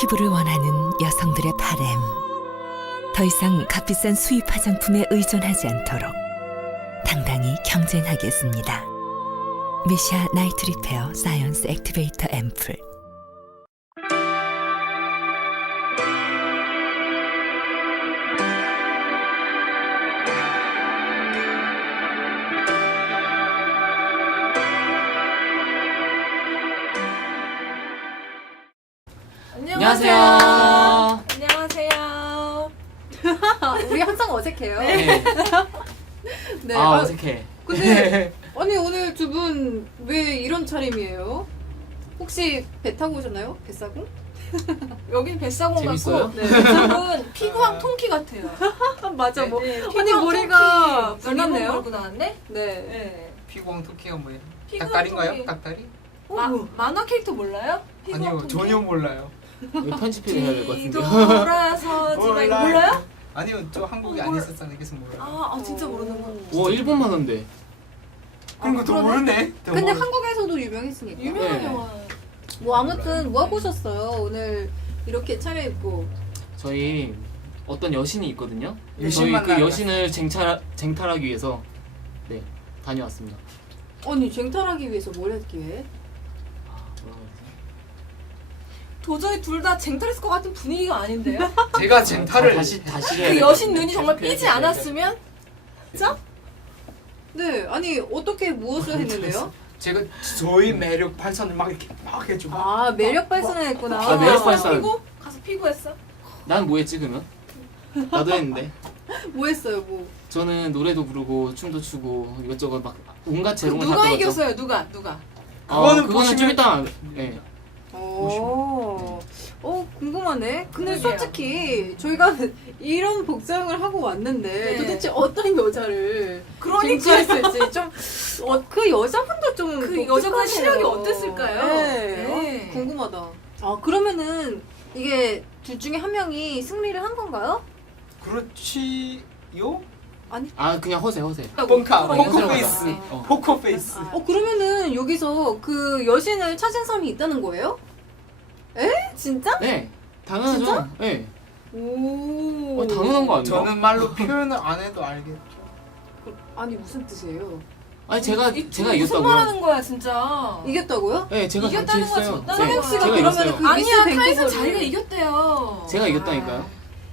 피부를 원하는 여성들의 바램. 더 이상 값비싼 수입 화장품에 의존하지 않도록 당당히 경쟁하겠습니다. 미샤 나이트 리페어 사이언스 액티베이터 앰플. 안녕하세요. 안녕하세요. 우리 항상 어색해요. 네. 네. 어색해. 근데 아니 오늘 두 분 왜 이런 차림이에요? 혹시 배 타고 오셨나요? 뱃사공? 여긴 뱃사공 재밌어요? 같고 뱃사공은 피구왕 통키 같아요. 맞아 뭐. 네, 아니 피구왕 머리가 통키 불났네요. 걸고 나왔네? 네. 네. 피구왕 토끼가 뭐예요? 피구왕 닭다리인가요? 토끼. 닭다리? 만화 캐릭터 몰라요? 피구왕 아니요, 통키? 전혀 몰라요. 이거 편집해야 될 것 같은데. 뒤돌아서지만 이거 몰라요? 아니요, 저 한국에 안 있었잖아요. 그래서 몰라요. 진짜 모르는 거. 와 일본만 한데. 그런 거 더 모르네. 더 근데 모르- 한국에서도 유명했으니까. 유명한 네. 영화. 뭐 아무튼 뭐 하고 오셨어요? 오늘 이렇게 차려입고. 저희 어떤 여신이 있거든요. 여신 저희 그 만나러 여신을 쟁탈하기 위해서 네 다녀왔습니다. 아니 쟁탈하기 위해서 뭘 했기에? 뭐라고 해야 도저히 둘 다 쟁탈했을 것 같은 분위기가 아닌데요? 제가 되지? 젠타를 다시 해야 그 돼. 여신 눈이 정말 계속 해야 삐지 돼. 않았으면 네. 아니 어떻게 무엇을 했는데요? 제가 저희 매력 발산을 막 이렇게 막 해주고 아 매력 발산을 했구나. 아, 매력 발산. 피구? 가서 피구했어? 난 뭐했지 그러면? 나도 했는데. 뭐 했어요 뭐? 저는 노래도 부르고 춤도 추고 이것저것 막 온갖 재롱을 다 누가 떨었죠. 이겼어요? 누가? 그거는 그거는 좀 보시면- 이따 네. 궁금하네. 근데 그러게요. 솔직히 저희가 이런 복장을 하고 왔는데 네. 도대체 어떤 여자를 그러니까 쟁취했을지 좀 그 여자분도 좀 그 독특하네요. 여자분 실력이 어땠을까요? 네. 네. 궁금하다. 아 그러면은 이게 둘 중에 한 명이 승리를 한 건가요? 그렇지요? 아 그냥 허세. 뻥카, 그러니까. 포커페이스, 어. 포커페이스. 그러면은 여기서 그 여신을 찾은 사람이 있다는 거예요? 에? 진짜? 네 당연하죠. 진짜? 네. 오. 당연한 거 아니에요? 저는 말로 표현을 안 해도 알겠죠. 아니 무슨 뜻이에요? 아니 제가 무슨 이겼다고요. 말하는 거야 진짜. 이겼다고요? 네 제가 이겼다는 거야, 장치했어요. 졌다는 네, 거야. 씨가 제가 그러면은 이겼어요. 그 아니야 미스 타이슨 뱅크거를- 자기가 이겼대요. 제가 이겼다니까요.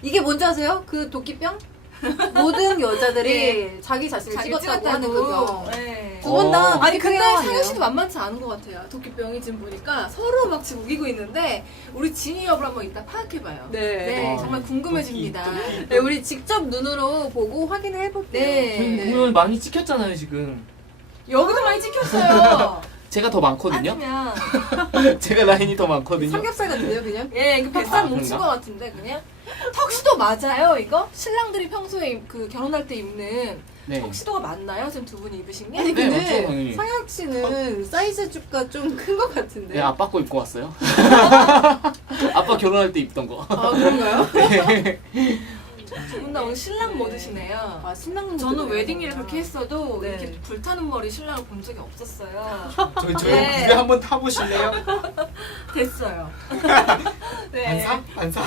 이게 뭔지 아세요? 그 도끼병? 모든 여자들이 네. 자기 자신을 자기 찍었다고 하는 그 병. 네. 두 번 다. 아니 근데 상현 씨도 만만치 않은 것 같아요. 도끼병이 지금 보니까 서로 막 지금 우기고 있는데 우리 진위 여부를 한번 이따 파악해봐요. 네. 네, 어. 정말 궁금해집니다. 도끼. 네, 우리 직접 눈으로 보고 확인을 해볼게요. 네. 오늘 많이 찍혔잖아요 지금. 여기도 많이 찍혔어요. 제가 더 많거든요. 아니면 제가 라인이 더 많거든요. 삼겹살 같은데요, 그냥? 예, 그 뱃살 아, 뭉친 그런가? 것 같은데 그냥 턱시도 맞아요 이거? 신랑들이 평소에 그 결혼할 때 입는 네. 턱시도가 맞나요? 지금 두 분이 입으신 게? 아니, 네, 근데 맞죠, 당연히. 상혁 씨는 사이즈 주가 좀 큰 것 같은데. 네, 아빠 거 입고 왔어요. 아빠 결혼할 때 입던 거. 아, 그런가요? 두 분 다 오늘 신랑 모드시네요. 아, 신랑 저는 모드네요. 웨딩일을 그렇게 했어도 네. 이렇게 불타는 머리 신랑을 본 적이 없었어요. 저희 네. 무대 한번 타보실래요? 됐어요. 네. 반사?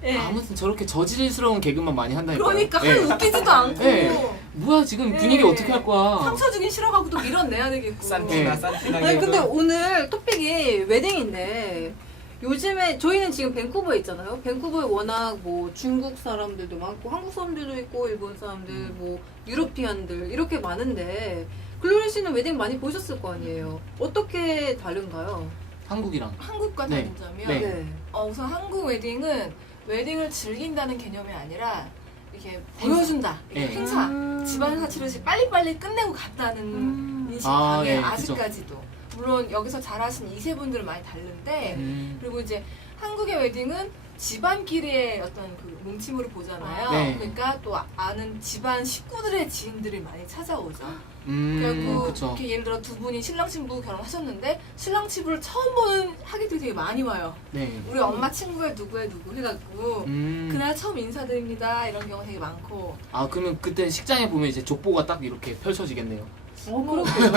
네. 아무튼 저렇게 저질스러운 개그만 많이 한다니까요. 그러니까 네. 한 웃기지도 않고 네. 뭐야 지금 분위기 네. 어떻게 할 거야? 상처 주긴 싫어가고 또 밀어내야 되겠고. 산티나, 네. 산티나. 아니, 근데 오늘 토픽이 웨딩인데 요즘에 저희는 지금 밴쿠버에 있잖아요. 밴쿠버에 워낙 뭐 중국 사람들도 많고 한국 사람들도 있고 일본 사람들 뭐 유러피안들 이렇게 많은데 글로리 씨는 웨딩 많이 보셨을 거 아니에요. 어떻게 다른가요? 한국이랑. 한국과 네. 다른 점이요. 네. 우선 한국 웨딩은 웨딩을 즐긴다는 개념이 아니라 이렇게 보여준다. 이렇게 네. 행사. 집안 사치를 빨리빨리 끝내고 갔다는 인식이 아, 강해요. 예, 그죠. 아직까지도. 물론 여기서 잘하신 이세분들은 많이 다른데 그리고 이제 한국의 웨딩은 집안끼리의 어떤 그 뭉침으로 보잖아요. 네. 그러니까 또 아는 집안 식구들의 지인들이 많이 찾아오죠. 그리고 그쵸. 이렇게 예를 들어 두 분이 신랑 신부 결혼하셨는데 신랑 신부를 처음 보는 하객들이 되게 많이 와요. 네. 우리 엄마 친구의 누구의 누구 해갖고 그날 처음 인사드립니다 이런 경우 되게 많고. 아 그러면 그때 식장에 보면 이제 족보가 딱 이렇게 펼쳐지겠네요. 그렇게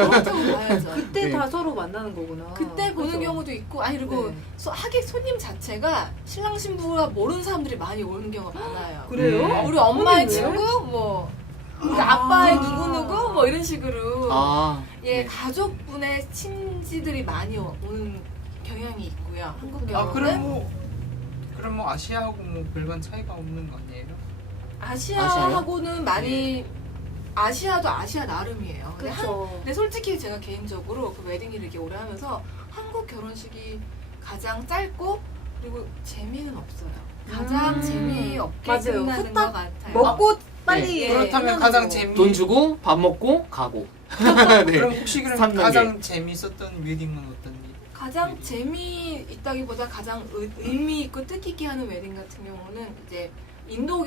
봐야죠. 그때 네. 다 서로 만나는 거구나. 그때 보는 그죠? 경우도 있고, 아니 그리고 네. 하객 손님 자체가 신랑 신부가 모르는 사람들이 많이 오는 경우가 많아요. 그래요? 우리 엄마의 손님 왜? 친구, 뭐 우리 아빠의 누구 뭐 이런 식으로 예 네. 가족분의 친지들이 많이 오는 경향이 있고요. 한국 경우는 그럼 뭐 아시아하고 뭐 별반 차이가 없는 거 아니에요? 아시아하고는 많이 아시아도 아시아 나름이에요. 그렇죠. 근데 솔직히 제가 개인적으로 그 웨딩 일을 이렇게 오래 하면서 한국 결혼식이 가장 짧고 그리고 재미는 없어요. 가장 재미없게 맞아요. 끝나는 후딱 것 같아요. 먹고 빨리 네. 그렇다면 가장 재미 돈 주고 밥 먹고 가고. 네. 그럼 혹시 그럼 3단계. 가장 재밌었던 웨딩은 어떤 일? 가장 재미있다기보다 가장 의미 있고 뜻깊게 하는 웨딩 같은 경우는 이제 인도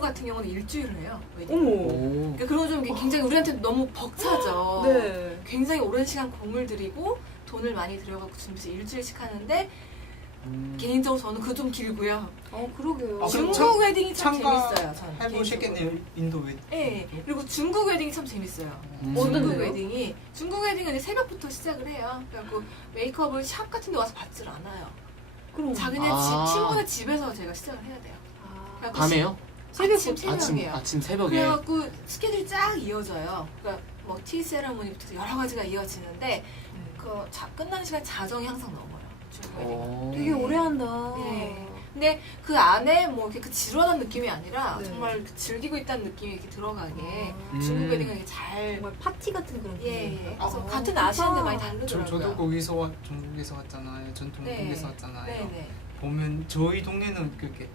같은 경우는 일주일을 해요. 웨딩. 어머. 오. 그러니까 그런 좀 굉장히 우리한테 너무 벅차죠. 네. 굉장히 오랜 시간 공을 들이고 돈을 많이 들여갖고 준비해서 일주일씩 하는데 개인적으로 저는 그거 좀 길고요. 그러게요. 아, 그럼 중국 웨딩이 참 참가 재밌어요. 저는 해보셨겠네요. 인도 웨딩. 네. 그리고 중국 웨딩이 참 재밌어요. 중국 어떤데요? 웨딩이 중국 웨딩은 이제 새벽부터 시작을 해요. 그래갖고 메이크업을 샵 같은 데 와서 받질 않아요. 그럼 자기네 신부네 집에서 제가 시작을 해야 돼요. 그래갖고 밤에요? 새벽이에요. 아침 새벽에. 그래갖고 스케줄이 쫙 이어져요. 그러니까 뭐 티 세레모니부터 여러 가지가 이어지는데 끝나는 시간 자정이 항상 넘어요. 중국 웨딩은. 오. 되게 오래 한다. 네. 근데 그 안에 뭐 이렇게 그 지루한 느낌이 아니라 네. 정말 즐기고 있다는 느낌이 이렇게 들어가게 음. 중국 웨딩은 이게 잘 정말 파티 같은 그런 예. 느낌. 그래서 아, 같은 좋다. 아시아인데 많이 다르더라고요. 저도 중국에서 왔잖아요. 전통국에서 왔잖아요. 네네. 보면 저희 동네는 그렇게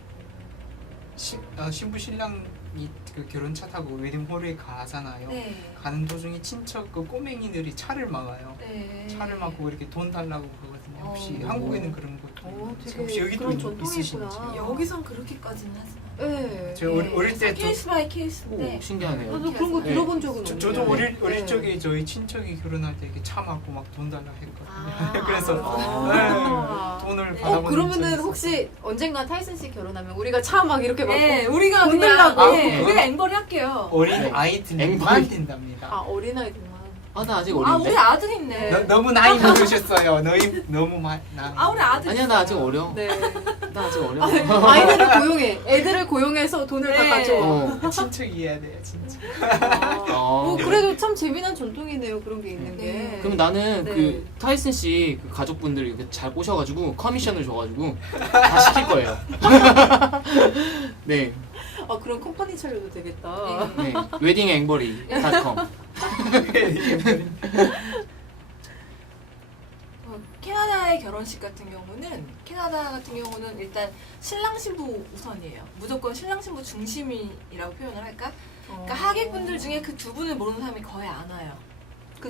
신부 신랑이 그 결혼차 타고 웨딩홀에 가잖아요. 네. 가는 도중에 친척 그 꼬맹이들이 차를 막아요. 네. 차를 막고 이렇게 돈 달라고 그러거든요. 혹시 어. 한국에는 그런 것도 되게 혹시 여기도 그런 전통이 있으신지? 있구나. 여기선 그렇게까지는 하지 않아요. 네. 제가 어릴 때 케이스 바이 케이스인데 오, 신기하네요. 저도 그런 거 네. 들어본 적은 없는데. 저도 어릴 네. 적에 저희 친척이 결혼할 때 이렇게 차 막고 막 돈 달라 했거든요. 아. 그래서 아. 네, 돈을 네. 받아보는 그러면은 적이 있었어요. 혹시 언젠가 타이슨 씨 결혼하면 우리가 차 막 이렇게 막고 네, 우리가 돈 그냥 내려고. 네, 우리가 앵벌이 할게요. 어린 네. 아이들만 앵벌. 된답니다. 어린아이들만. 나 아직 아, 어린데. 우리 아들 있네. 너무 나이 먹으셨어요. 너무 나이. 아, 우리 아들 아니야, 나 아직 어려. 네. 나 아직 어려. 아이들을 고용해. 애들을 고용해서 돈을 다 네. 가져와. 친척이어야 돼요, 진짜. 뭐 그래도 참 재미난 전통이네요. 그런 게 있는 게. 네. 그럼 나는 네. 그 타이슨 씨 그 가족분들 이렇게 잘 꼬셔가지고 커미션을 줘가지고 다 시킬 거예요. 네, 그런 컴퍼니 차려도 되겠다. 네. 웨딩앵버리.com. 캐나다의 결혼식 같은 경우는 일단 신랑 신부 우선이에요. 무조건 신랑 신부 중심이라고 표현을 할까? 그러니까 하객분들 중에 그 두 분을 모르는 사람이 거의 안 와요.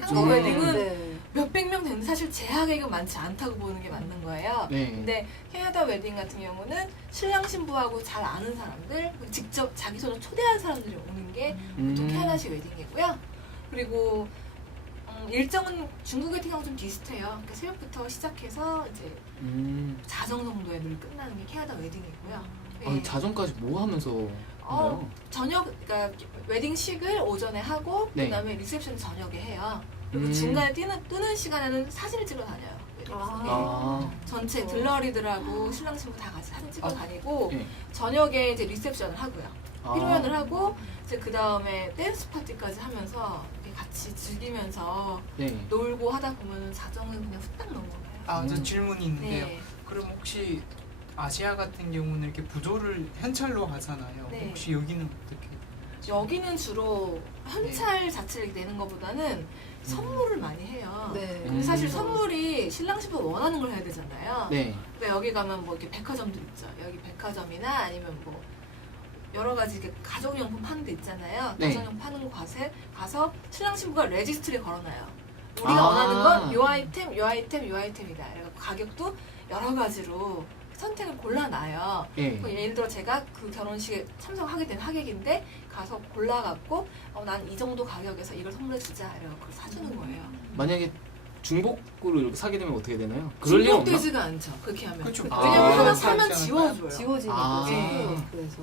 한국 웨딩은 네. 몇백 명 되는데 사실 제 하객은 많지 않다고 보는 게 맞는 거예요. 네. 근데 캐나다 웨딩 같은 경우는 신랑 신부하고 잘 아는 사람들, 직접 자기 손으로 초대한 사람들이 오는 게 보통 캐나다식 웨딩이고요. 그리고 일정은 중국 웨딩하고 좀 비슷해요. 그러니까 새벽부터 시작해서 이제 자정 정도에 늘 끝나는 게 캐나다 웨딩이고요. 네. 자정까지 뭐 하면서 하나요? 그러니까 웨딩식을 오전에 하고 네. 그다음에 리셉션 저녁에 해요. 그리고 음. 중간에 뜨는 시간에는 사진을 찍어 다녀요. 웨딩식에. 전체 들러리들하고 신랑 신부 다 같이 사진 찍어 다니고 네. 저녁에 이제 리셉션을 하고요. 피로연을 하고 이제 그 다음에 댄스 파티까지 하면서 이렇게 같이 즐기면서 네. 놀고 하다 보면은 자정은 그냥 후딱 넘어가요. 저 질문이 있는데요. 네. 그럼 혹시 아시아 같은 경우는 이렇게 부조를 현찰로 하잖아요. 네. 혹시 여기는 어떻게? 여기는 주로 현찰 자체를 내는 것보다는 선물을 많이 해요. 네. 근데 사실 선물이 신랑 신부가 원하는 걸 해야 되잖아요. 네. 그러니까 여기 가면 뭐 이렇게 백화점들 있죠. 여기 백화점이나 아니면 뭐 여러 가지 이렇게 가정용품 파는 데 있잖아요. 네. 가정용품 파는 곳에 가서 신랑 신부가 레지스트리에 걸어놔요. 우리가 원하는 건 요 아이템, 요 아이템, 요 아이템이다. 그래서 가격도 여러 가지로 선택을 골라놔요. 네. 예를 들어 제가 그 결혼식에 참석하게 된 하객인데 가서 골라갖고 난 이 정도 가격에서 이걸 선물해주자 이래서 그걸 사주는 거예요. 만약에 중복으로 이렇게 사게 되면 어떻게 되나요? 그럴 일 없나? 중복되지가 않죠. 그렇게 하면. 그렇죠. 왜냐면 하나 그렇지 사면 않을까요? 지워줘요. 지워지니까. 아. 네. 그래서.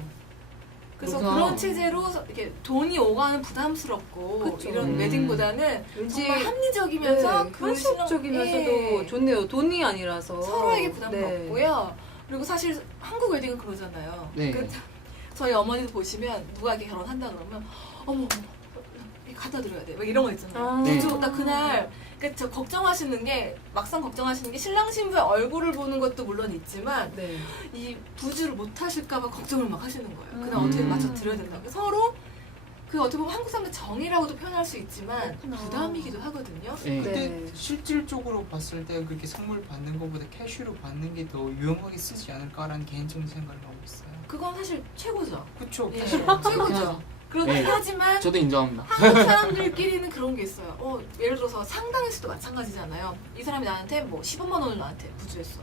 그래서 그렇구나. 그런 체제로 이렇게 돈이 오가는 부담스럽고 그쵸. 이런 웨딩보다는 왠지 정말 합리적이면서 네, 그 현실적이면서도 예. 좋네요. 돈이 아니라서 서로에게 부담도 네. 없고요. 그리고 사실 한국 웨딩은 그러잖아요. 네. 저희 어머니도 보시면 누가 이렇게 결혼한다 그러면 어머 갖다 드려야 돼. 막 이런 거 있잖아요. 아. 네. 부주, 나 그날 그러니까 저 걱정하시는 게 막상 걱정하시는 게 신랑 신부의 얼굴을 보는 것도 물론 있지만 네. 이 부주를 못 하실까봐 걱정을 막 하시는 거예요. 그날 음. 어떻게 맞춰 드려야 된다고. 서로 그 어떻게 보면 한국 사람들 정이라고도 표현할 수 있지만 그렇구나. 부담이기도 하거든요. 네. 근데 네. 실질적으로 봤을 때 그렇게 선물 받는 것보다 캐시로 받는 게 더 유용하게 쓰지 않을까라는 개인적인 생각을 하고 있어요. 그건 사실 최고죠. 그쵸? 예, 캐시. 최고죠. 그렇긴 네. 하지만 저도 인정합니다. 한국 사람들끼리는 그런 게 있어요. 예를 들어서 상당에서도 마찬가지잖아요. 이 사람이 나한테 뭐 15만 원을 나한테 부주했어.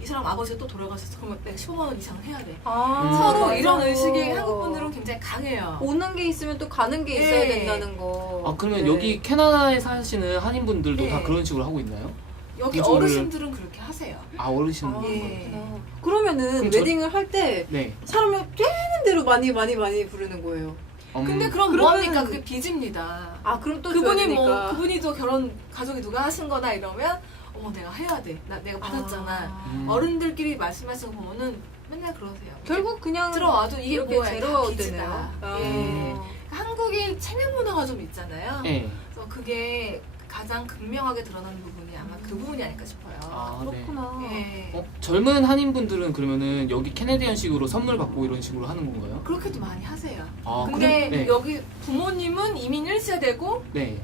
이 사람 아버지가 또 돌아가셨어. 그러면 내가 15만 원 이상을 해야 돼. 아, 서로 맞아. 이런 의식이 한국 분들은 굉장히 강해요. 오는 게 있으면 또 가는 게 있어야 예. 된다는 거. 아 그러면 네. 여기 캐나다에 사시는 한인분들도 네. 다 그런 식으로 하고 있나요? 여기 부주를- 어르신들은 그렇게 하세요. 아 어르신. 아, 예. 그렇구나. 그러면은 그럼 저- 웨딩을 할 때 네. 사람이 되는 대로 많이 부르는 거예요. 근데 그럼 그러면은- 뭐합니까? 그게 빚입니다. 아 그럼 또 그분이 줘야 뭐 되니까. 그분이 또 결혼 가족이 누가 하신 거다 이러면 어머 내가 해야 돼. 내가 받았잖아. 아. 어른들끼리 말씀하시는 거 보면은 맨날 그러세요. 결국 그냥 들어와도 이게 이렇게 뭐야? 제로 다 빚이다. 되네요. 아. 예. 한국인 체면 문화가 좀 있잖아요. 네. 그래서 그게 가장 극명하게 드러나는 부분이 아마 그 부분이 아닐까 싶어요. 아 네. 그렇구나. 예. 젊은 한인분들은 그러면은 여기 캐네디언식으로 선물 받고 이런 식으로 하는 건가요? 그렇게도 많이 하세요. 아 근데 네. 여기 부모님은 이민 1세대고 네.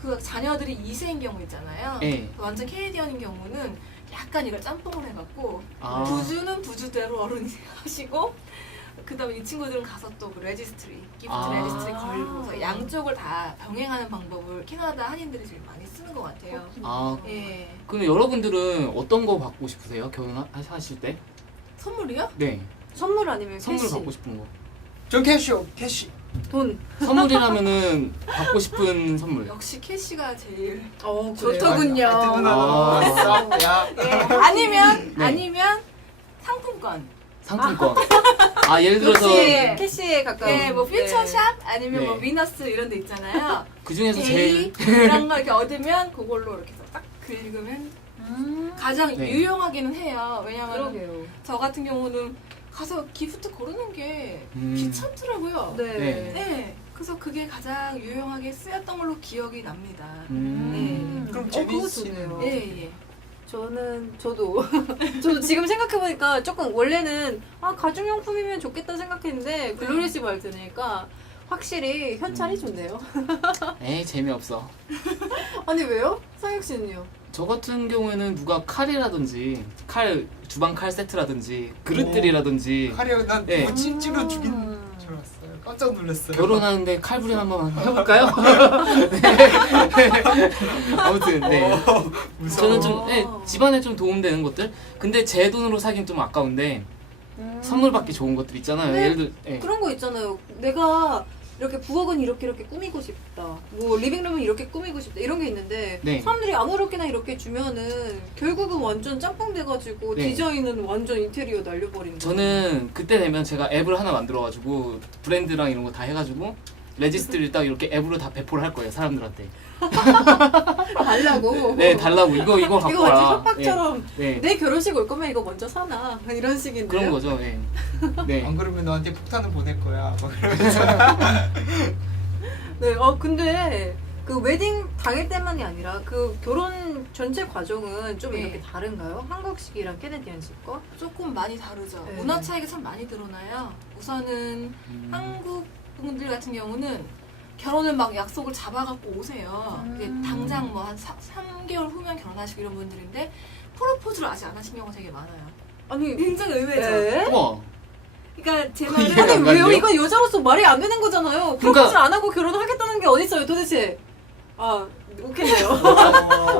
그 자녀들이 2세인 경우 있잖아요. 네. 완전 캐네디언인 경우는 약간 이걸 짬뽕을 해갖고 아. 부주는 부주대로 어른이 하시고 그 다음에 이 친구들은 가서 또 그 레지스트리, 기프트 아. 레지스트리 걸고 그래서 양쪽을 다 병행하는 방법을 캐나다 한인들이 제일 많이 쓰는 것 같아요. 아 예. 그럼 여러분들은 어떤 거 받고 싶으세요? 결혼하실 때? 선물이요? 네. 선물 아니면 선물 캐시? 받고 싶은 거. 전 캐시요. 캐시. 돈. 선물이라면은 받고 싶은 선물. 역시 캐시가 제일 어, 좋더군요. 아. 야. 예. 아니면 네. 아니면 상품권. 상품권. 아 예를 들어서 역시 캐시에 가까운. 예, 뭐 퓨처샵 아니면 네. 뭐 위너스 이런 데 있잖아요. 그 중에서 제일 이런 거 이렇게 얻으면 그걸로 이렇게 해서 딱 긁으면 음. 가장 네. 유용하기는 해요. 왜냐면 그러게요. 저 같은 경우는 가서 기프트 고르는 게 귀찮더라고요. 네. 네. 네. 그래서 그게 가장 유용하게 쓰였던 걸로 기억이 납니다. 그럼 그거 제니 좋네요. 씨는 예, 예. 저도 지금 생각해보니까 조금 원래는 가정용품이면 좋겠다 생각했는데 글로리 씨 말 들으니까 확실히 현찰이 좋네요. 에이 재미없어. 아니 왜요? 상혁 씨는요? 저 같은 경우에는 누가 칼이라든지 주방 칼 세트라든지 그릇들이라든지 카리어 난 네. 무친찌로 죽인 줄 알았어요. 깜짝 놀랐어요. 결혼하는데 칼부림 한번 해볼까요? 네. 아무튼 네. 무서워. 저는 좀 집안에 좀 도움되는 것들. 근데 제 돈으로 사긴 좀 아까운데 선물 받기 좋은 것들 있잖아요. 네. 예를 들 네. 그런 거 있잖아요. 내가 이렇게 부엌은 이렇게 꾸미고 싶다. 뭐 리빙룸은 이렇게 꾸미고 싶다. 이런 게 있는데 네. 사람들이 아무렇게나 이렇게 주면은 결국은 완전 짬뽕 돼가지고 네. 디자인은 완전 인테리어 날려버리는. 저는 그때 되면 제가 앱을 하나 만들어가지고 브랜드랑 이런 거 다 해가지고 레지스트를 딱 이렇게 앱으로 다 배포를 할 거예요 사람들한테. 달라고. 네 달라고 이거 갖고 이거 완전 와라. 협박처럼 네. 네. 내 결혼식 올 거면 이거 먼저 사놔. 이런 식인데. 그런 거죠. 네. 네. 안 그러면 너한테 폭탄을 보낼 거야. 막 그러면서. 네. 근데 그 웨딩 당일 때만이 아니라 그 결혼 전체 과정은 좀 네. 이렇게 다른가요? 한국식이랑 캐네디언식 거? 조금 많이 다르죠. 네. 문화 차이가 참 많이 드러나요. 우선은 한국 분들 같은 경우는 결혼을 막 약속을 잡아갖고 오세요. 이게 당장 뭐 한 3개월 후면 결혼하시고 이런 분들인데 프로포즈를 아직 안 하신 경우가 되게 많아요. 아니 굉장히 의외죠. 네? 우와. 그러니까 제 이게 말은 아니 왜요? 맞네요? 이건 여자로서 말이 안 되는 거잖아요. 그러니까- 프로포즈 안 하고 결혼하겠다는 게 어딨어요 도대체. 웃겠네요.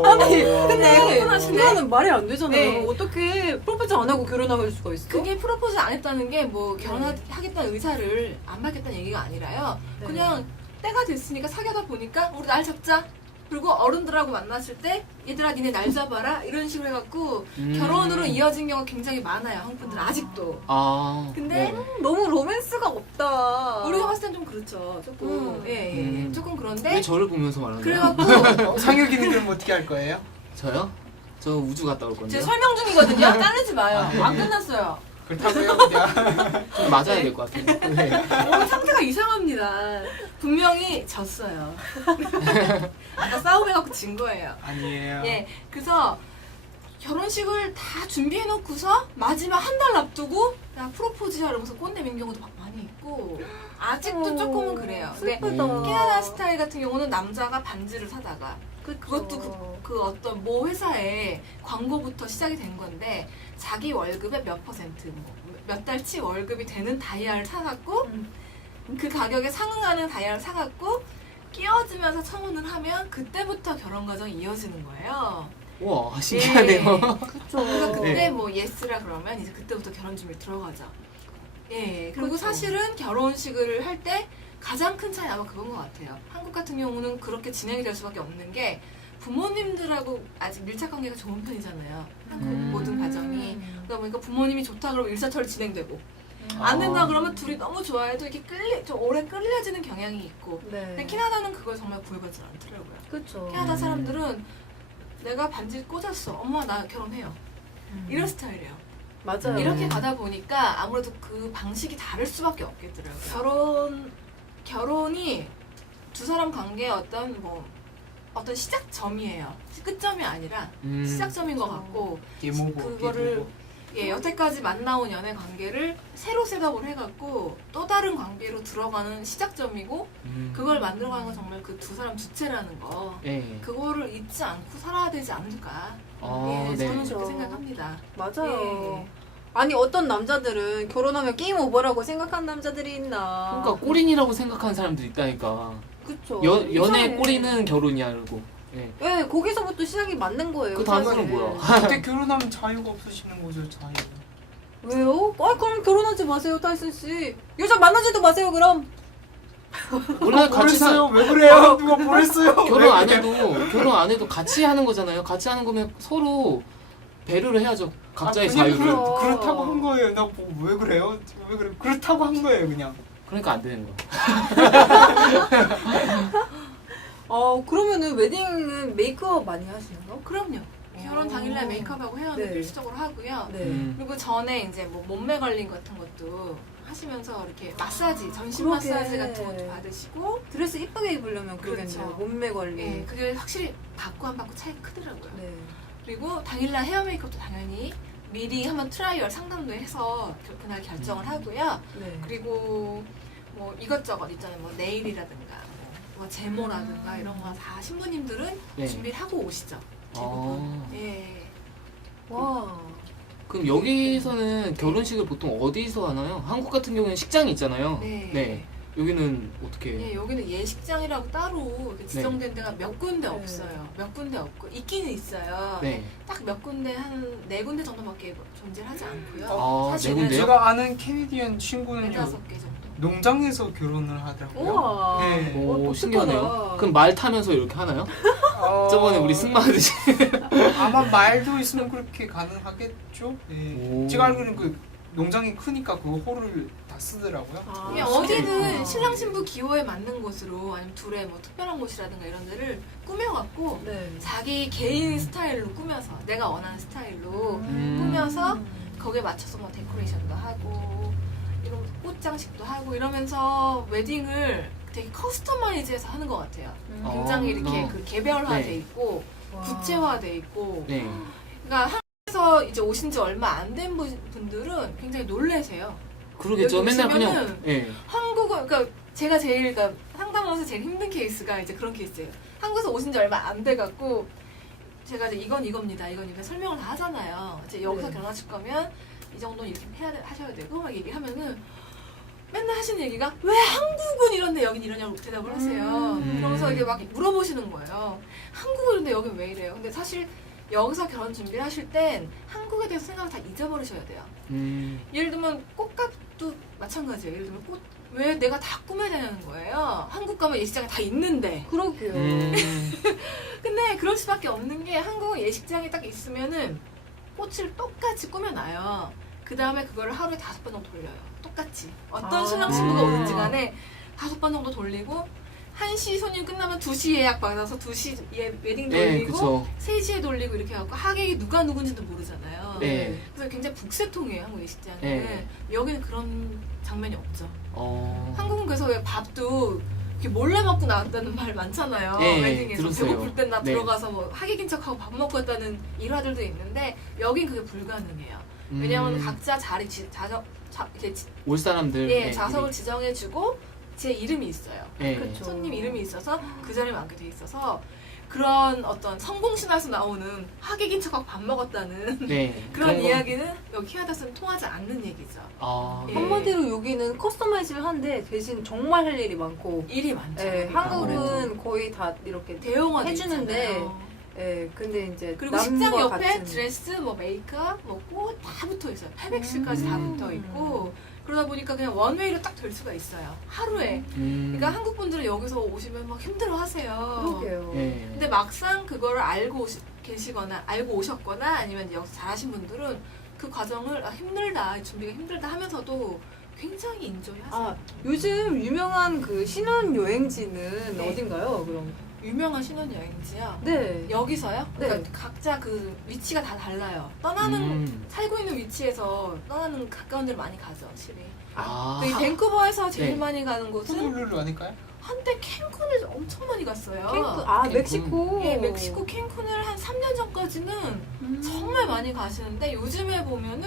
아니 근데 흥분하시네. 이거는 말이 안 되잖아요. 네. 어떻게 프로포즈 안 하고 결혼할 수가 있어? 그게 프로포즈 안 했다는 게 뭐 결혼하겠다는 의사를 안 밝혔다는 얘기가 아니라요. 네. 그냥 때가 됐으니까 사귀다 보니까 우리 날 잡자. 그리고 어른들하고 만났을 때 얘들아 니네 날 잡아라 이런 식으로 해갖고 음. 결혼으로 이어진 경우가 굉장히 많아요. 한국 분들은 아직도. 아. 근데 너무 로맨스가 없다. 우리가 봤을 땐 좀 그렇죠. 조금 예. 음. 조금 왜 그런데 저를 보면서 말하는 거예요? 그래갖고 상혁이는 그럼 어떻게 할 거예요? 저요? 저 우주 갔다 올 건데요. 제 설명 중이거든요. 자르지 마요. 안 끝났어요. 그렇다고요 그냥. 좀 맞아야 될 것 같아요. 네. 오늘 상태가 이상합니다. 분명히 졌어요. 아까 싸움해갖고 진 거예요. 아니에요. 예, 그래서 결혼식을 다 준비해놓고서 마지막 한 달 앞두고 야 프로포즈야 이러면서 꼰대민 경우도 많이 있고 아직도 조금은 그래요. 근데 슬프다. 캐나다 스타일 같은 경우는 남자가 반지를 사다가 그것도 그 어떤 모 회사의 광고부터 시작이 된 건데 자기 월급의 몇 퍼센트 몇 달치 월급이 되는 다이아를 사갖고 그 가격에 상응하는 다이아를 사갖고 끼워주면서 청혼을 하면 그때부터 결혼 과정이 이어지는 거예요. 우와 신기하네요. 그쵸. 그래서 그때 네. 뭐 예스라 그러면 이제 그때부터 결혼 준비 들어가죠. 예. 그리고 그쵸. 사실은 결혼식을 할 때 가장 큰 차이 아마 그건 것 같아요. 한국 같은 경우는 그렇게 진행이 될 수밖에 없는 게 부모님들하고 아직 밀착 관계가 좋은 편이잖아요. 한국 모든 가정이. 그러다 보니까 부모님이 좋다 그러면 일사천리 진행되고 안 된다 그러면 둘이 너무 좋아해도 이렇게 좀 오래 끌려지는 경향이 있고. 근데 네. 캐나다는 그걸 정말 구애받지 않더라고요. 그쵸. 캐나다 사람들은 내가 반지 꽂았어. 엄마 나 결혼해요. 이런 스타일이에요. 맞아요. 이렇게 가다 보니까 아무래도 그 방식이 다를 수밖에 없겠더라고요. 결혼이 두 사람 관계의 어떤 시작점이에요. 끝점이 아니라 시작점인 것 같고 이모고 그거를 여태까지 만나온 연애 관계를 새로 셋업을 해갖고 또 다른 관계로 들어가는 시작점이고 그걸 만들어가는 건 정말 그 두 사람 주체라는 거 네. 그거를 잊지 않고 살아야 되지 않을까. 아, 예, 네. 저는 그렇죠. 그렇게 생각합니다. 맞아요. 예. 아니 어떤 남자들은 결혼하면 게임 오버라고 생각하는 남자들이 있나. 그러니까 꼬린이라고 생각하는 사람들 있다니까. 그쵸. 연애 이상해. 꼬리는 결혼이야 그러고. 네. 네, 거기서부터 시작이 맞는 거예요. 그 단서는 사실. 뭐야? 그때 결혼하면 자유가 없어지는 거죠 자유. 왜요? 그럼 결혼하지 마세요, 타이슨 씨. 여자 만나지도 마세요, 그럼. 원래 같이 모르겠어요. 왜 그래요? 누가 뭐랬어요? 결혼 안 해도 같이 하는 거잖아요. 같이 하는 거면 서로 배려를 해야죠. 각자의 자유를. 그렇다고 한 거예요. 나 왜 그래요? 왜 그래? 그렇다고 한 거예요 그냥. 그러니까 안 되는 거. 그러면은 웨딩은 메이크업 많이 하시나요? 그럼요. 결혼 당일날 메이크업하고 헤어는 네. 필수적으로 하고요. 네. 그리고 전에 이제 뭐 몸매 관리 같은 것도 하시면서 이렇게 마사지, 전신 그러게. 마사지 같은 것도 받으시고 드레스 이쁘게 입으려면 그러겠네요. 그렇죠. 몸매 관리. 예, 그게 확실히 받고 안 받고 차이가 크더라고요. 네. 그리고 당일날 헤어 메이크업도 당연히 미리 한번 트라이얼 상담도 해서 그날 결정을 하고요. 네. 그리고 뭐 이것저것 있잖아요. 뭐 네일이라든가 뭐 제모라든가 이런 거 다 신부님들은 네. 준비를 하고 오시죠. 대부분. 예. 와. 그럼 여기서는 결혼식을 보통 어디서 하나요? 한국 같은 경우는 식장이 있잖아요. 네. 여기는 어떻게? 예, 여기는 예식장이라고 따로 이렇게 지정된 데가 몇 군데 네. 없어요. 몇 군데 없고 있기는 있어요. 네. 딱 몇 군데 한 네 군데 정도밖에 존재하지 않고요. 아, 사실은 네 군데요? 제가 아는 캐네디언 친구는요 네다섯 개 정도. 농장에서 결혼을 하더라고요. 우와. 네. 오, 독특하다. 신기하네요. 그럼 말 타면서 이렇게 하나요? 어, 저번에 우리 승마하듯이. 아마 말도 있으면 그렇게 가능하겠죠. 네. 오. 제가 알기로는 그 농장이 크니까 그 홀을 다 쓰더라고요. 그냥 어디든 신랑 신부 기호에 맞는 곳으로 아니면 둘의 뭐 특별한 곳이라든가 이런 데를 꾸며갖고 네. 자기 개인 스타일로 꾸며서 내가 원하는 스타일로 꾸며서 거기에 맞춰서 뭐 데코레이션도 하고 이런 꽃장식도 하고 이러면서 웨딩을 되게 커스터마이즈해서 하는 것 같아요. 굉장히 이렇게 그 개별화돼 네. 있고 구체화돼 있고. 네. 그러니까 한국에서 이제 오신 지 얼마 안 된 분들은 굉장히 놀라세요. 그러겠죠. 여기 맨날 그냥. 오시면은 예. 한국어, 그러니까 제가 제일, 그러니까 상담하면서 제일 힘든 케이스가 이제 그런 케이스예요. 한국에서 오신 지 얼마 안 돼갖고, 제가 이제 이건 이겁니다. 이건 이렇게 설명을 다 하잖아요. 이제 여기서 네. 결혼하실 거면 이 정도는 이렇게 하셔야 되고, 막 얘기하면은 맨날 하시는 얘기가 왜 한국은 이런데 여긴 이러냐고 대답을 하세요. 그러면서 이게 막 물어보시는 거예요. 한국은 이런데 여긴 왜 이래요? 근데 사실 여기서 결혼 준비를 하실 땐 한국에 대해서 생각을 다 잊어버리셔야 돼요. 예를 들면 꽃값도 마찬가지예요. 예를 들면 왜 내가 다 꾸며야 되는 거예요. 한국 가면 예식장이 다 있는데. 그러게요. 근데 그럴 수밖에 없는 게 한국은 예식장이 딱 있으면은 꽃을 똑같이 꾸며놔요. 그 다음에 그거를 하루에 5번 정도 돌려요. 똑같이. 어떤 아. 신랑 신부가 오는지 간에 5번 정도 돌리고 1시 손님 끝나면 2시 예약 받아서 2시에 웨딩 네, 돌리고 그쵸. 3시에 돌리고 이렇게 해갖고 하객이 누가 누군지도 모르잖아요. 네. 그래서 굉장히 북새통이에요, 한국 예식장은. 네. 여기는 그런 장면이 없죠. 어. 한국은 그래서 왜 밥도 이렇게 몰래 먹고 나왔다는 말 많잖아요. 네, 웨딩에서 들었어요. 배고플 땐 나 네. 들어가서 뭐 하객인 척하고 밥 먹고 했다는 일화들도 있는데 여긴 그게 불가능해요. 왜냐하면 각자 자리 이렇게 올 사람들 예, 네, 좌석을 지정해주고 제 이름이 있어요. 네. 그쵸. 손님 이름이 있어서 그 자리에 앉게 돼 있어서 그런 어떤 성공신화에서 나오는 하객인 척하고 밥 먹었다는 네. 그런 건- 이야기는 여기 히아다스는 통하지 않는 얘기죠. 아. 예. 한마디로 여기는 커스터마이즈를 한데 대신 정말 할 일이 많고 일이 많죠. 예, 여기가. 한국은 거의 다 이렇게 대용화 해주는데 예, 근데 이제 그리고 남과 식장 옆에 같은 드레스, 뭐 메이크업, 뭐 꽃 다 붙어 있어요. 패백실까지 다 붙어 있고 그러다 보니까 그냥 원웨이로 딱 될 수가 있어요. 하루에. 그러니까 한국 분들은 여기서 오시면 막 힘들어하세요. 그러게요. 네. 근데 막상 그거를 알고 계시거나 알고 오셨거나 아니면 여기서 잘하신 분들은 그 과정을 힘들다, 준비가 힘들다 하면서도 굉장히 인조이하세요. 아, 요즘 유명한 그 신혼 여행지는 네. 어딘가요? 그럼? 유명한 신혼여행지요. 네. 여기서요? 그러니까 네. 각자 그 위치가 다 달라요. 떠나는 살고 있는 위치에서 떠나는 가까운 데를 많이 가죠, 확실히. 아. 이 밴쿠버에서 제일 네. 많이 가는 곳은 호놀룰루 아닐까요? 한때 캔쿤을 엄청 많이 갔어요. 캔쿤, 멕시코. 예, 멕시코 캔쿤을 한 3년 전까지는 정말 많이 가시는데 요즘에 보면은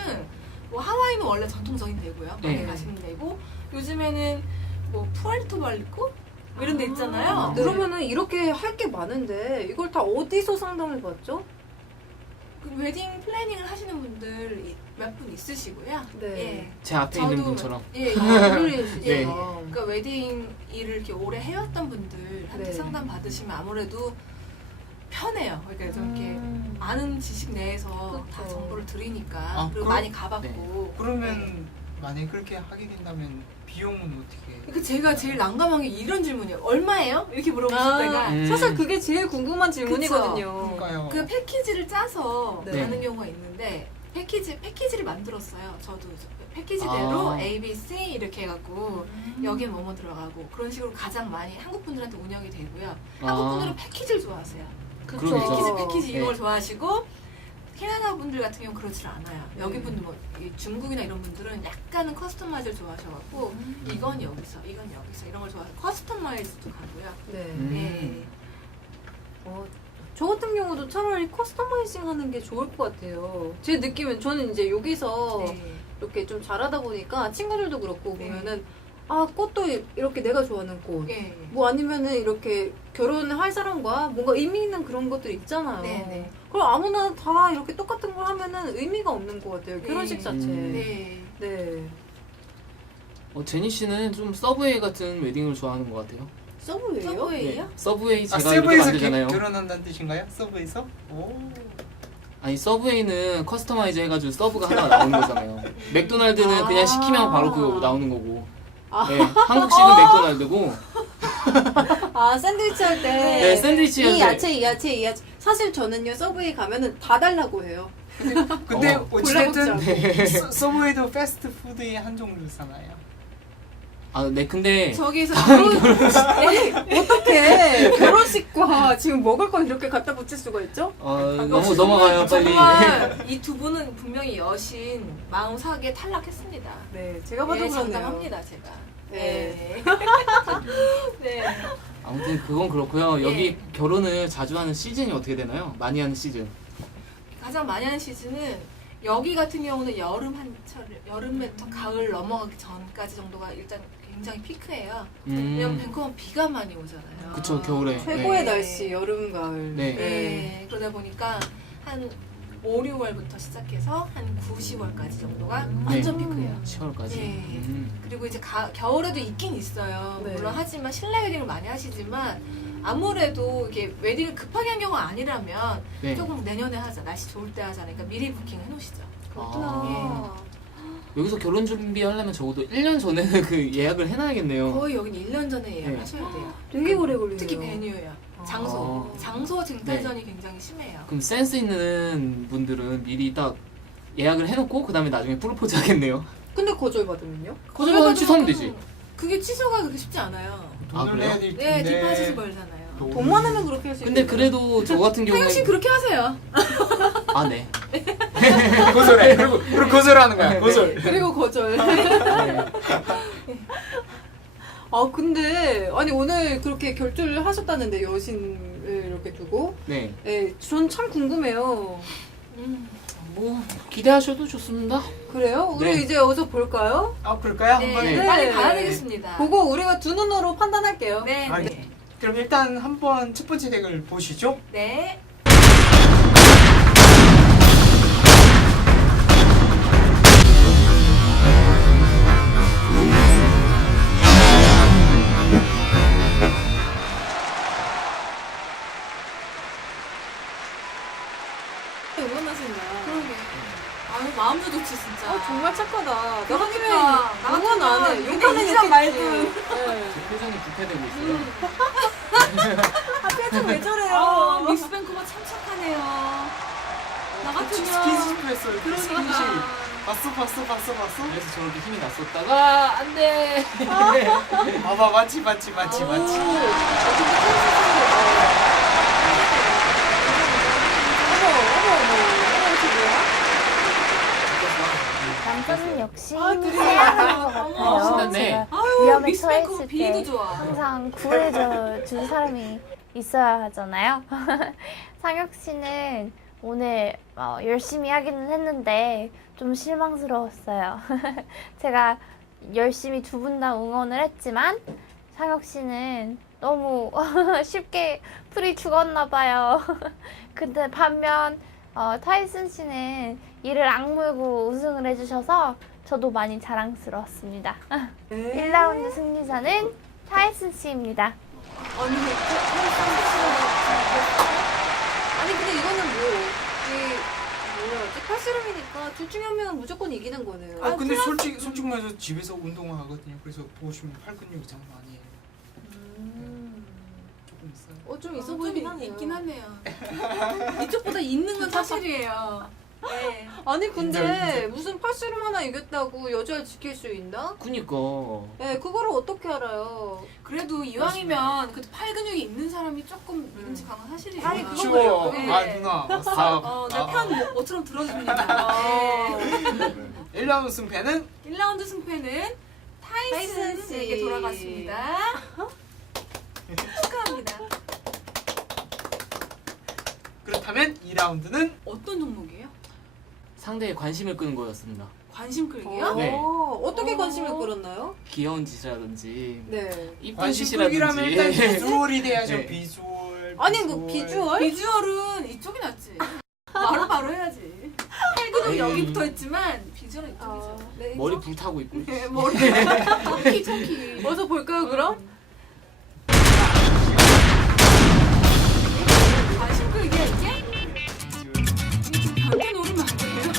뭐 하와이는 원래 전통적인 데고요. 많이 네. 가시는 데고 요즘에는 뭐 푸에르토발리코 이런 데 있잖아요. 네. 그러면은 이렇게 할 게 많은데 이걸 다 어디서 상담을 받죠? 그 웨딩 플래닝을 하시는 분들 몇 분 있으시고요. 네. 예. 제 앞에 있는 분처럼. 예, 예. 물리시죠. 네. 그러니까 웨딩 일을 이렇게 오래 해왔던 분들한테 네. 상담 받으시면 아무래도 편해요. 그러니까 좀 이렇게 아는 지식 내에서 다 그쵸. 정보를 드리니까 아, 그리고 그럼- 많이 가봤고. 그러면 만약에 그렇게 하게 된다면 비용은 어떻게? 그러니까 제가 제일 난감한 게 이런 질문이에요. 얼마예요? 이렇게 물어보실 때가 사실 그게 제일 궁금한 질문이거든요. 그러니까요. 그 패키지를 짜서 네. 가는 경우가 있는데 패키지를 만들었어요. 저도 패키지대로 아. A, B, C 이렇게 해갖고 여기에 뭐뭐 들어가고 그런 식으로 가장 많이 한국 분들한테 운영이 되고요. 한국 분들은 패키지를 좋아하세요. 그러겠죠. 패키지 이런 걸 네. 좋아하시고 캐나다 분들 같은 경우는 그렇지 않아요. 여기 분들 뭐 중국이나 이런 분들은 약간은 커스터마이즈를 좋아하셔갖고 이건 여기서 이건 여기서 이런 걸 좋아해서 커스터마이즈도 가고요. 네. 네. 저 같은 경우도 차라리 커스터마이징 하는 게 좋을 것 같아요. 제 느낌은 저는 이제 여기서 네. 이렇게 좀 잘하다 보니까 친구들도 그렇고 네. 보면은 아 꽃도 이렇게 내가 좋아하는 꽃. 네. 뭐 아니면은 이렇게 결혼할 사람과 뭔가 의미 있는 그런 것들이 있잖아요. 네. 그럼 아무나 다 이렇게 똑같은 걸 하면은 의미가 없는 것 같아요. 결혼식 네. 자체. 네. 네. 제니 씨는 좀 서브웨이 같은 웨딩을 좋아하는 것 같아요. 서브웨이요? 서브웨이요? 서브웨이 아, 제가 이렇게 세부에서 만들잖아요. 결혼한다는 뜻인가요? 서브에서? 오. 아니 서브웨이는 커스터마이즈 해가지고 서브가 하나 나오는 거잖아요. 맥도날드는 그냥 시키면 바로 그거 나오는 거고. 아. 네, 한국식은 맥도날드고. 아 샌드위치 할 때. 네, 샌드위치 할 이 때. 야채 이 야채 이 야채. 사실 저는요 서브웨이 가면은 다 달라고 해요. 근데 골라먹지 어찌됐든 않고. 서브웨이도 패스트푸드의 한 종류잖아요. 아, 네, 근데 저기서 어떻게 결혼식과 지금 먹을 걸 이렇게 갖다 붙일 수가 있죠? 너무 넘어가요 빨리. 정말 이 두 분은 분명히 여신 마음 사기에 탈락했습니다. 네, 제가 봐도 네, 그렇네요. 장담합니다 제가. 네. 네. 아무튼 그건 그렇고요. 예. 여기 결혼을 자주 하는 시즌이 어떻게 되나요? 많이 하는 시즌. 가장 많이 하는 시즌은 여기 같은 경우는 여름부터 가을 넘어가기 전까지 정도가 일단 굉장히 피크예요. 왜냐면 밴쿠버는 비가 많이 오잖아요. 그쵸, 겨울에. 최고의 네. 날씨 여름 가을. 네. 네. 그러다 보니까 한 5, 6월부터 시작해서 한 9, 10월까지 정도가 완전 피크예요. 10월까지. 네. 그리고 이제 겨울에도 있긴 있어요. 네. 물론 하지만 실내 웨딩을 많이 하시지만 아무래도 이게 웨딩을 급하게 한 경우가 아니라면 네. 조금 내년에 하자. 날씨 좋을 때 하자. 그러니까 미리 부킹 해놓으시죠. 그렇구나. 아. 여기서 결혼 준비하려면 적어도 1년 전에는 그 예약을 해놔야겠네요. 거의 여긴 1년 전에 예약하셔야 돼요. 되게 오래 걸리네요. 특히 베뉴예요. 장소. 아. 장소 쟁탈전이 굉장히 심해요. 그럼 센스 있는 분들은 미리 딱 예약을 해놓고 그 다음에 나중에 프로포즈 하겠네요. 근데 거절받으면요? 거절받으면 취소하면 되지. 그게 취소가 그렇게 쉽지 않아요. 아, 돈을 그래요? 내야 될 네, 텐데. 디파짓이 벌잖아요. 돈 많으면 그렇게 할 수 근데 있겠네요. 그래도 저 같은 상혁 씨 경우에 그렇게 하세요. 아 네. 고소해. 그리고 고소하는 거야. 고소. 그리고 거절. 네. 아 근데 아니 오늘 그렇게 결투를 하셨다는데 여신을 이렇게 두고 네. 네, 전 참 궁금해요. 뭐 기대하셔도 좋습니다. 그래요? 우리 네. 이제 어서 볼까요? 아 그럴까요? 네, 한번. 네. 빨리 가야 되겠습니다. 보고 우리가 두 눈으로 판단할게요. 네, 아, 네. 그럼 일단 한번 첫 번째 덱을 보시죠. 네. 응원하신다. 그러게. 아유, 마음도 좋지, 진짜. 아 정말 착하다. 나 그러니까. 같으면 응원 안 해. 근데 욕하는 이런 욕했지. 말든. 네. 제 표정이 불쾌되고 있어요. 아 표정 왜 저래요? 아, 믹스뱅크가 참 착하네요. 나 같으면. 스킨십 했어요. 스킨십. 그러니까. 봤어. 그래서 저렇게 힘이 났었다가 안 돼. 봐봐, 맞지. 오. 아, 근데 참 남자는 역시 아, 힘을 드디어. 써야 하는 것 같아요. 신났네. 제가 아유, 위험에 믹스뱅크 처했을 비위도 때 좋아. 항상 구해줘 줄 사람이 있어야 하잖아요. 상혁 씨는 오늘 열심히 하기는 했는데 좀 실망스러웠어요. 제가 열심히 두 분 다 응원을 했지만 상혁 씨는 너무 쉽게 풀이 죽었나 봐요. 근데 반면 타이슨 씨는 이를 악물고 우승을 해주셔서 저도 많이 자랑스러웠습니다. 네. 1라운드 승리자는 타이슨 씨입니다. 아니 근데 이거는 뭐야지 팔씨름이니까 둘 중에 한 명은 무조건 이기는 거네요. 아 근데 솔직히 말해서 집에서 운동을 하거든요. 그래서 보시면 팔 근육이 장난 아니에요. 조금 있어요. 좀 있어 보이긴 하네요. 있긴 하네요. 이쪽보다 있는 건 사실이에요. 네. 아니 근데 인정. 무슨 팔씨름 하나 이겼다고 여자를 지킬 수 있나? 그니까. 네, 그거를 어떻게 알아요? 그래도 이왕이면 그래도 팔 근육이 있는 사람이 조금 누군지 강한 사실이에요. 아니, 그건 추워. 그래요. 아 네. 누나 왔어. 내 편 뭐처럼 들어줍니다. 아. 네. 1라운드 승패는 1라운드 승패는 타이슨 타이슨에게 씨. 돌아갔습니다. 축하합니다. 그렇다면 2라운드는 어떤 종목이에요? 상대의 관심을 끄는 거였습니다. 관심 끌기요? 네. 어떻게 오. 관심을 끌었나요? 귀여운 짓이라든지 네. 이쁜 관심 끌기라면 일단 짓이라든지. 비주얼이 돼야죠. 네. 비주얼. 아니 뭐 비주얼? 비주얼은 이쪽이 낫지. 바로 해야지. 팔 근육 에이. 여기 붙어 있지만 비주얼은 이쪽이죠. 아, 네. 머리 불타고 있고. 네, 머리 터키. 어서 볼까요 그럼? 관심 끌기야 이게? 이게 좀 변태 노리면 안 돼요?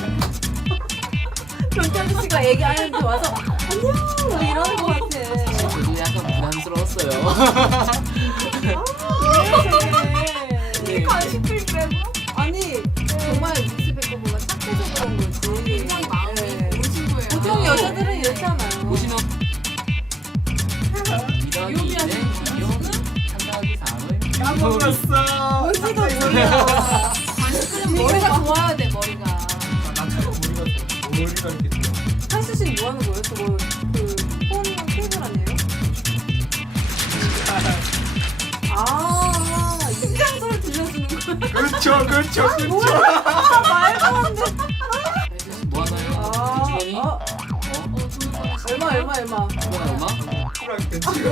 변태 아저씨가 애기한테 와서 안녕 뭐 이러는 것 같아. 저도 약간 부담스러웠어요. 이게 관심 끌기라고? 아니 정말 믹스백커버가 착해서 그런 거지. 굉장히 마음이 네. 오신 거예요. 보통 여자들은 이렇잖아요. 보시면 2더하기 2는 2요 참가하기 4는 까먹었어. 뭔지도 몰라. 관심 끌면 머리가 좋아야 돼 머리가. 나처럼 머리가 이렇게 좋아. 한수 씨는 뭐 하는 거예요? 저거 그폰 케이블 아니에요? 아 심장소리 들려주는 거. 그렇죠. 말도 안 돼. 뭐 하나요? 주머니? 얼마? 이거는 얼마? 쿨하게 던지고.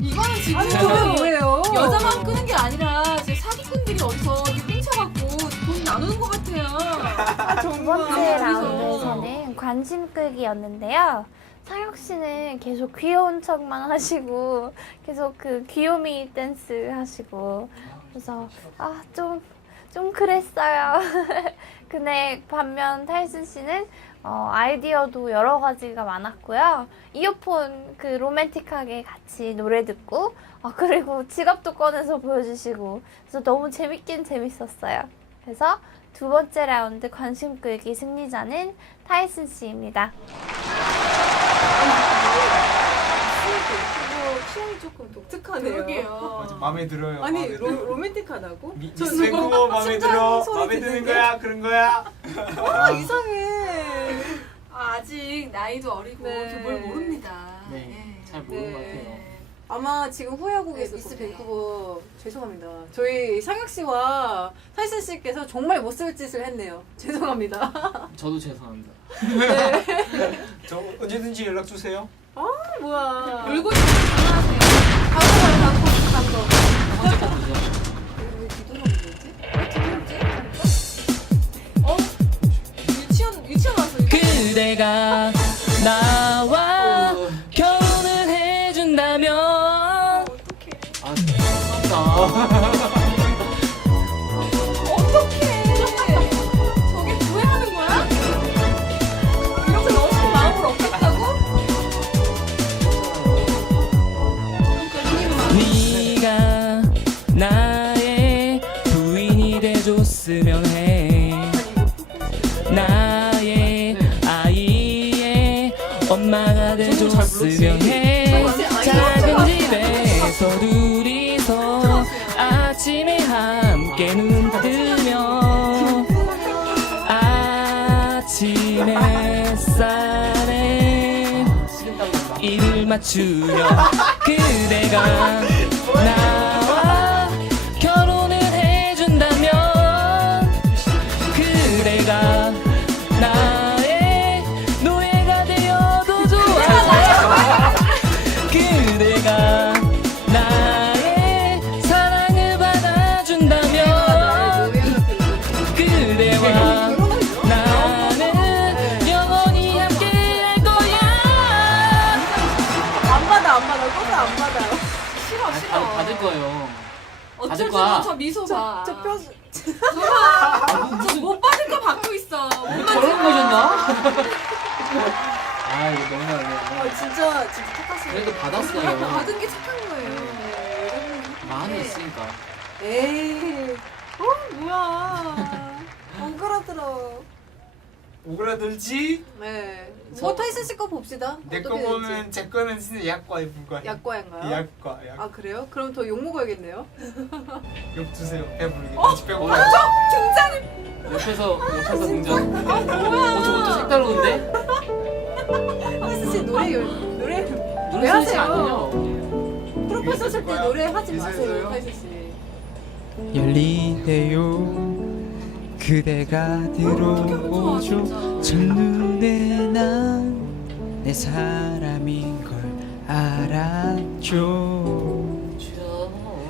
이거는 지금 아니 그게 뭐예요? 여자만 끄는 게 아니라 이제 사기꾼들이 어디서 이렇게 삥쳐갖고 돈 나누는 것 같아요. 두 번째 그래서- 라운드에서는 관심 끌기였는데요. 상혁 씨는 계속 귀여운 척만 하시고 계속 그 귀요미 댄스 하시고 그래서 좀 좀 그랬어요. 근데 반면 타이슨 씨는 아이디어도 여러 가지가 많았고요. 이어폰 그 로맨틱하게 같이 노래 듣고 그리고 지갑도 꺼내서 보여주시고 그래서 너무 재밌긴 재밌었어요. 그래서 두 번째 라운드 관심 끌기 승리자는 타이슨 씨입니다. 취향이 조금 독특하네요. 그러게요. 맞아, 마음에 들어요. 아니 마음에 들어요. 로맨틱하다고? 미스 밴쿠버 마음에 들어. 소리 마음에 드는 듣는데? 거야. 그런 거야. 이상해. 아직 나이도 어리고 네. 이렇게 뭘 모릅니다. 네, 잘 모르는 것 같아요. 아마 지금 후회하고 네, 계실 미스 거예요. 밴쿠버 죄송합니다. 저희 상혁 씨와 타이슨 씨께서 정말 못쓸 짓을 했네요. 죄송합니다. 저도 죄송합니다. 저 언제든지 연락 주세요. 뭐야? 울고 있으면 전화하세요. 단거. 첫 번째 거 보죠. 왜 뒤돌아보는 거지? 유치원 와서 그대가 나와 결혼을 해준다면 아 진짜 어떡해. 저게 후회하는 거야? 이렇게 너무 마음을 얻겠다고? 네가 나의 부인이 돼줬으면 해 나의 아이의 엄마가 돼줬으면 해 작은 집에서 둘이서 아침에 함께 눈 뜨면 아침 햇살에 입을 맞추며 그대가 나와 결혼을 해준다면 그대가 나의 노예가 되어도 좋아 그대가 나의 사랑을 받아준다면 그대와 나는 영원히 함께 할 거야 안 받아. 꺼서 안 받아. 싫어. 받을 거예요 어쩔 수 거야. 없어. 저 미소 봐. 저 뼈. 저못 받을 거 받고 있어. 못 받을 저런 거. 거셨나? 아 이거 너무하네 진짜 착하시네. 그래도 받았어요 받은 게 착한 거예요. 마음이 있으니까 에이. 뭐야. 안 끌어들어. 오그라들지? 네. 뭐 타이슨 씨 거 봅시다. 내 거 어떻게 보면 될지. 제 거는 진짜 약과에 불과해. 약과인가요? 약과. 아 그래요? 그럼 더 욕 먹어야겠네요. 욕 주세요. 배부르게. 같이 배고파. 옆에서 등장 저것도 색다른데? 타이슨 씨 노래 왜 노래 하세요? 아니에요 프로포즈 하실 때 노래 하지 마세요, 있어요? 타이슨 씨. 열리네요. 그대가 들어오죠. 첫눈에 난 내 사람인 걸 알았죠.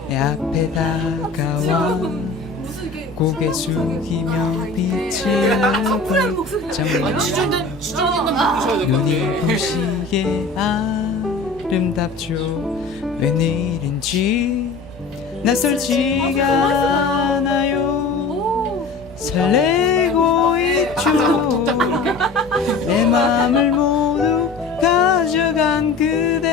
내 앞에 다가와 무슨 이게 고개 숙이며 빛을 커플한 목소리 잠깐 취중진단 보셔야 될 것 눈이 같아 부시게 아름답죠. 웬일인지 낯설지가 않아요. 설레고 있죠. 내 맘을 모두 가져간 그대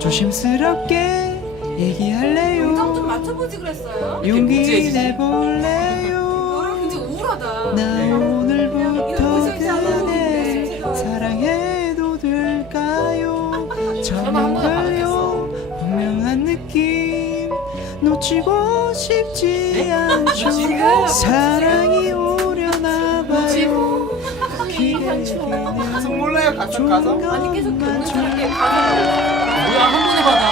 조심스럽게 얘기할래요. 음정 좀 맞춰보지 그랬어요. 용기 내볼래요. 너랑 굉장히 우울하다. 나 오늘부터 그대 사랑해도 될까요? 처음 걸요 분명한 느낌 놓치고 싶지 않죠. 사랑이 오려나 봐요. 기대되는 가성 몰라요? 가성 가성? 아니 계속 경문스럽게 뭐야 한 번에 받아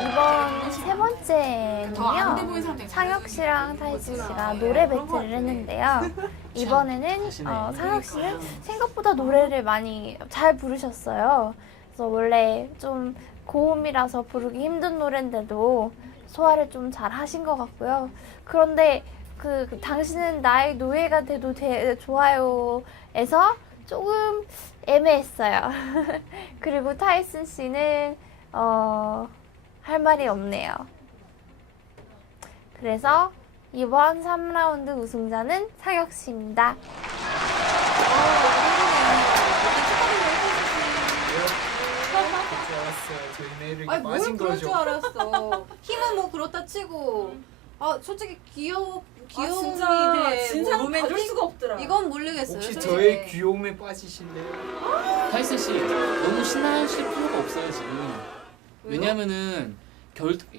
이번 세 번째는요. 더안 돼 보이는 사람 상혁 씨랑 타이슨 씨가 노래 배틀을 했는데요. 이번에는 자신의 상혁 씨는 생각보다 노래를 많이 잘 부르셨어요. 그래서 원래 좀 고음이라서 부르기 힘든 노래인데도 소화를 좀 잘 하신 것 같고요. 그런데 당신은 나의 노예가 돼도 좋아요에서 조금 애매했어요. 그리고 타이슨 씨는 할 말이 없네요. 그래서 이번 3라운드 우승자는 상혁 씨입니다. 알았어요. 저희네 이렇게 아니 뭘 빠진 그럴 거죠. 줄 알았어. 힘은 뭐 그렇다 치고 아 솔직히 귀여움이 돼. 진상 뭐 봐줄 로맨틱? 수가 없더라. 이건 모르겠어요. 혹시 솔직히. 저의 귀여움에 빠지실래요? 타이슨 씨 너무 신나실 필요가 없어요 지금. 왜요? 왜냐면은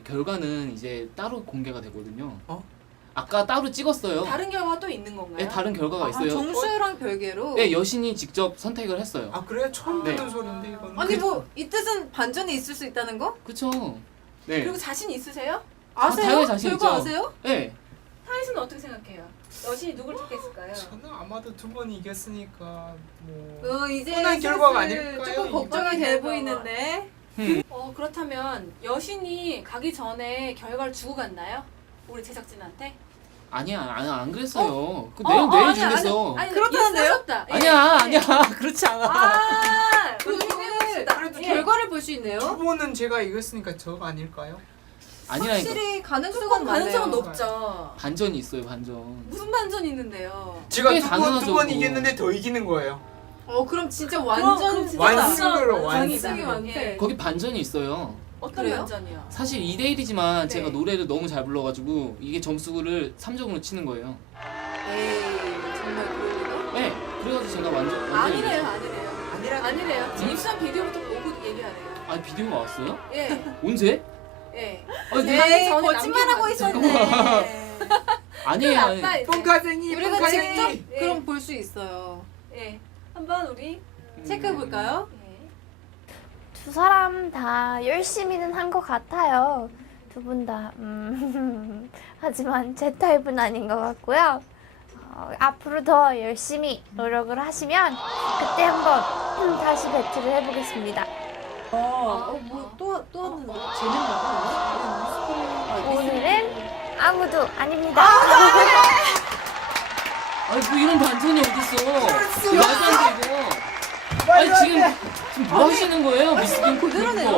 결과는 이제 따로 공개가 되거든요. 어? 아까 따로 찍었어요. 다른 결과가 또 있는 건가요? 네, 다른 결과가 아, 있어요. 정수랑 별개로. 네, 여신이 직접 선택을 했어요. 아 그래요? 처음 네. 듣는 소리인데 이건. 아니 뭐 이 뜻은 반전이 있을 수 있다는 거? 그쵸? 네. 그리고 자신 있으세요? 아세요? 당연히 자신 결과 있죠. 아세요? 네. 타이슨은 어떻게 생각해요? 여신이 누굴 택했을까요? 저는 아마도 2번 이겼으니까 뭐 이제 뻔한 결과가 슬슬 아닐까요? 조금 걱정이 이거? 돼 보이는데. 그렇다면 여신이 가기 전에 결과를 주고 갔나요? 우리 제작진한테? 아니야, 안 그랬어요. 그 아니야, 내일 준댔어. 아니, 그렇다는데요? 있었다. 예, 아니야, 예. 아니야. 그렇지 않아. 아, 그러면 그래도 예. 결과를 볼 수 있네요. 2번은 제가 이겼으니까 저가 아닐까요? 아니라니까. 확실히 가능성은 조금 가능성은 많네요. 높죠. 반전이 있어요, 반전. 무슨 반전이 있는데요? 제가 그게 2번 당연하죠, 2번 그거. 이겼는데 더 이기는 거예요. 그럼 진짜 그럼 완전 진짜 완승으로 완승이 완승. 많대. 거기 반전이 있어요. 어떤 그래요? 반전이요? 사실 2대1이지만 네. 제가 노래를 너무 잘 불러가지고 이게 점수를 3점으로 치는 거예요. 에이 정말 그럴 리가? 네. 그래가지고 제가 완전 아니래요, 이겼어요. 아니래요. 아니래요. 지금 입수한 비디오부터 보고 얘기하래요. 아, 비디오가 왔어요? 예, 언제? 예. 아니, 네. 에이 전에 거짓말하고 남겨가지고. 있었네. 아니에요. 아니. 아까 이제 뽕카쟁이 우리가 뽕카쟁이. 직접 예. 그럼 볼 수 있어요. 예, 한번 우리 체크해 볼까요? 예. 두 사람 다 열심히는 한 것 같아요. 두 분 다. 하지만 제 타입은 아닌 것 같고요. 앞으로 더 열심히 노력을 하시면 그때 한번 다시 배틀을 해보겠습니다. 뭐또 하는 재밌나? 오늘은 아무도 아닙니다. 아니, 뭐 이런 반전이 어딨어. 말도 안 돼, 이거. 아니, 지금 뭐 하시는 거예요? 미스김 그대로네요.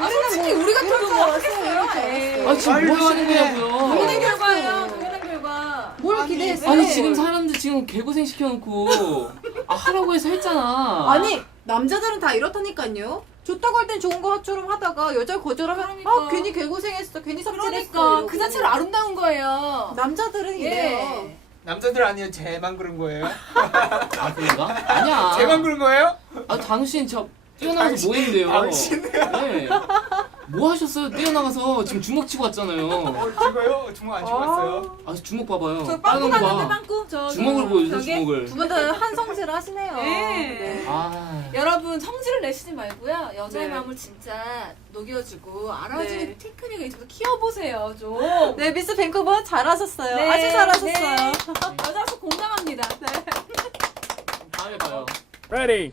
아, 솔직히 우리가 들은 거 알았어요. 아, 지금 뭐 하시는 거냐고요. 당연한 결과예요. 당연한 결과. 뭘 기대했어요? 아니, 지금 사람들 지금 개고생 시켜놓고 하라고 해서 했잖아. 아니 남자들은 다 이렇다니까요. 좋다고 할 땐 좋은 것처럼 하다가 여자 거절하면 그러니까. 괜히 개고생했어, 괜히 삭제했어. 그러니까 그 자체로 아름다운 거예요. 남자들은 이래요. 예. 남자들 아니에요. 쟤만 그런 거예요? 아, 그런가? 아니야. 쟤만 그런 거예요? 아, 당신 뛰어나가서 뭐 했는데요? 당신은 네. 뭐 하셨어요? 뛰어나가서 지금 주먹 치고 왔잖아요. 죽어요? 주먹 안 죽었어요? 아, 주먹 봐봐요. 저 빨간 빵꾸 거 났는데 봐. 빵꾸. 저 주먹을 보여주세요, 저게? 주먹을. 두 분 다 한성질 하시네요. 네. 아, 여러분 성질을 내시지 말고요. 여자의 네. 마음을 진짜 녹여주고 알아주는 네. 테크닉을 좀 키워보세요. 좀. 네, 미스 밴쿠버 잘하셨어요. 네, 아주 잘하셨어요. 네. 여자로서 공감합니다. 다음에 봐요. Ready.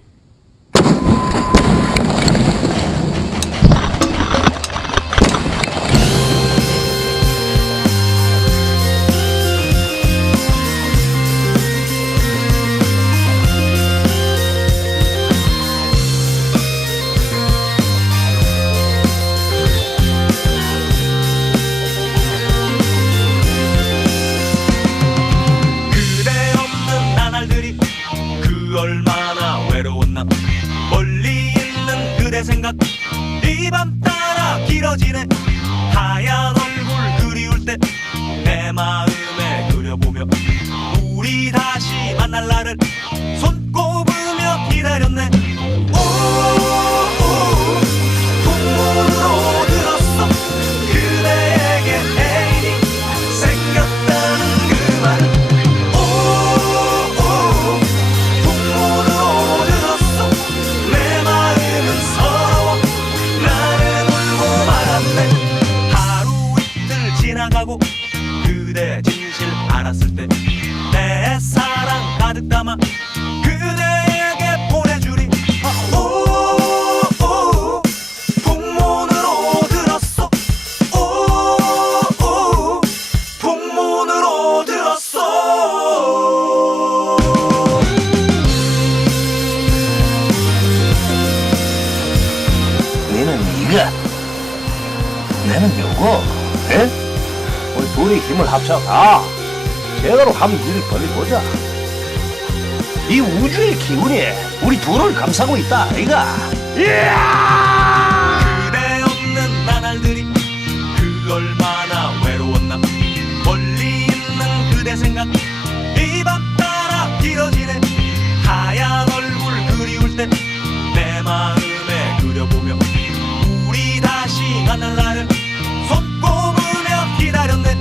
그대 없는 나날들이 그 얼마나 외로운 없고, 예? 우리 둘이 힘을 합쳐서 제대로 한번 일을 벌려보자. 이 우주의 기운이 우리 둘을 감싸고 있다, 아이가? 그대 없는 나날들이 그 얼마나 외로웠나. 멀리 있는 그대 생각 이 밤 따라 길어지네. 하얀 얼굴 그리울 때 내 마음에 그려보며 우리 다시 만날 날을 손꼽으며 기다렸네.